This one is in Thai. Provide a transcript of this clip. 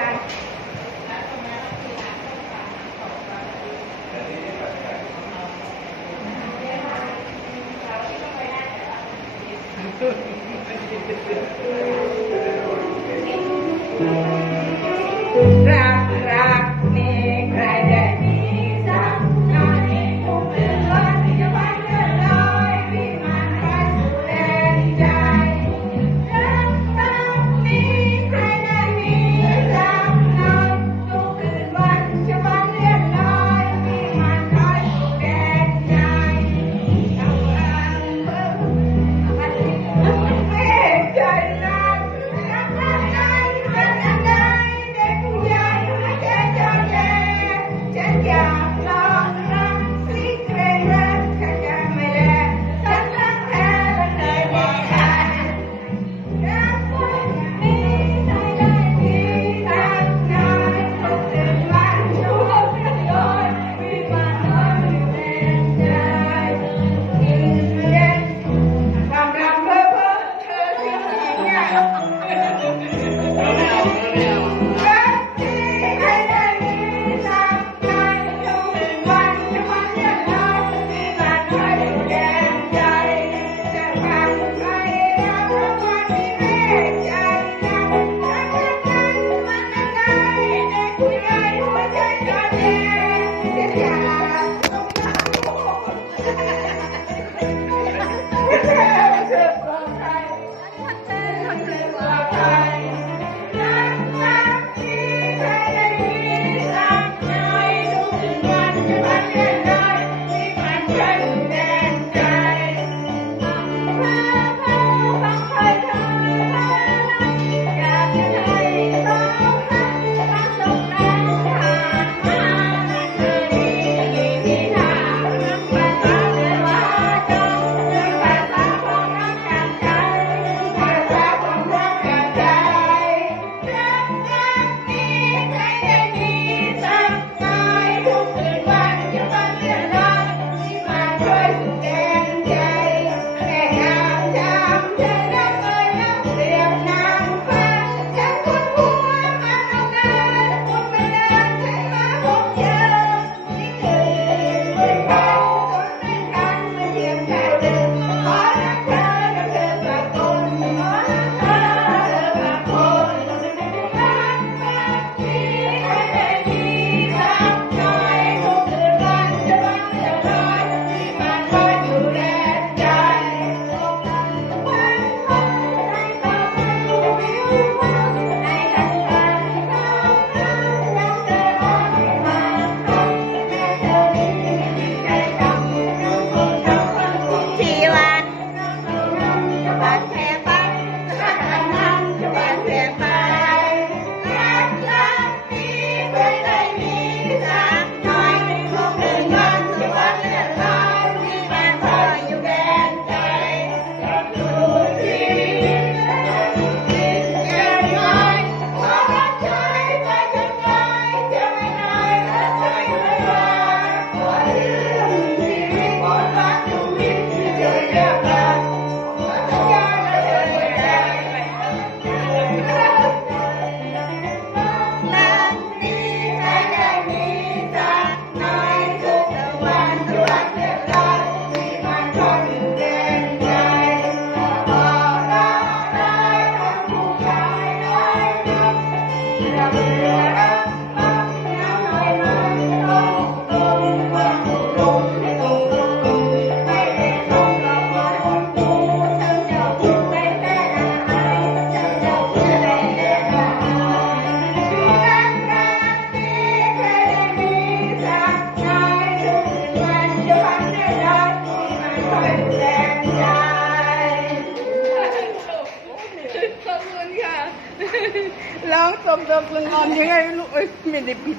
ใจรักรักมีใครได้มีสักหน่อยทุกเดือนวันจะพันเดือนลอยวิมานฟ้าสู่แดนใจรักรักมีใครได้มีสักหน่อยทุกเดือนวันจะพันเดือนลอยวิมานฟ้าสู่แดนใจทำงานเพื่อมันเมตใจรักรักรักรักรักรักเด็กผู้ใหญ่ไม่ใจเจ้าแย่ฉันอยากลองรักสิเกรงรักฉันจะไม่แลฉันรักแท้และเคยบอกกันรักคนนี้ใครได้ดีสักหน่อยทุกเดือนวันช่วยกันโดยวิมานน้อยอยู่ในใจยิ่งเย็นความรักเพ้อเพ้อเธอสิ่งยิ่งใหญ่ รักที่ใครได้มีสักหน่อยทุกวันจะพันเดือนลอยมีบาดน้อยอยู่แดนใจจะพาคนไปรักรักวันที่เมตใจรักรักรักกันมันรักได้เด็กผู้ใหญ่หัวใจจอดแย่ฉันอยากต้องรักเธอเธอปลอดภัยเธอปลอดภัย รักรักที่ใครได้มีสักหน่อยทุกวันจะพันเดือนลอยมีมันใจอยู่แดนใจเพื่อเขาฟังใครเธออยากจะให้สองรักรักสงแรงผ่านมาเธอดีมีทางรักภาษาเรียกว่าจงเรื่องภาษาของรักจากใจภาษาของรักจากใจ รักรักมีใครได้มีสักหน่อยทุกคืนวันจะพันเดือนลอยมีมาช่วยสุดแดนใจแค่งามจำใจรักเอ่ยรักเรียบนางฟ้าฉันคุ้นหัวมาตั้งนานคุ้นไม่นานฉันมาพบเจอนี่คือเหมือนกันจนไม่ทันมาเทียมแค่เดิมขอรักเธอและเธอสักคนขอรักเธอสักคน รักรักที่ใครได้มีสักหน่อยทุกคืนวันจะพันเดือนลอยมีมันคอยอยู่แดนใจวันคงได้ต่อไปอยู่วิววับในทันทันเรารักเธออ่อนบางครั้งแม้เธอมีใจดำน้ำคงต้องฟังคุณชีวันน้องจะผ่านแค่ไปรักอันนั้นจะผ่านแค่ไป รักรักที่เคยได้มีสักหน่อยทุกคืนวันจะวันเลือนลอยมีบ้านคอยอยู่แดนใจดูที่ยังน้อยขอรักใจไปจนตายจะไม่น้อยรักใจไม่ว่าขอเรื่องชีวิตขอรักทุกวิตที่เจอเรียบรักขอสัญญาและเธอไม่ได้ รักนี้ใครได้มีสักหน่อยทุกวันทุกวันเดือนลอยมีมันคอยอยู่แดนใจขอรักได้ทั้งผู้ชายและหญิงรักเรือรักมักน้ำน้อยมันตรงความตรงให้ตรงไม่ได้ตรงกับคนดูฉันจะพูดไม่แน่นายฉันจะพูดไม่แน่นาย รักรักที่เคยได้มีสักหน่อยทุกคืนวันจะพันเดือนลอยมีมันคอยดูแลใจขอบคุณค่ะร้องสมๆงอนยังไงไม่รู้เอ้ยไม่ได้ผิด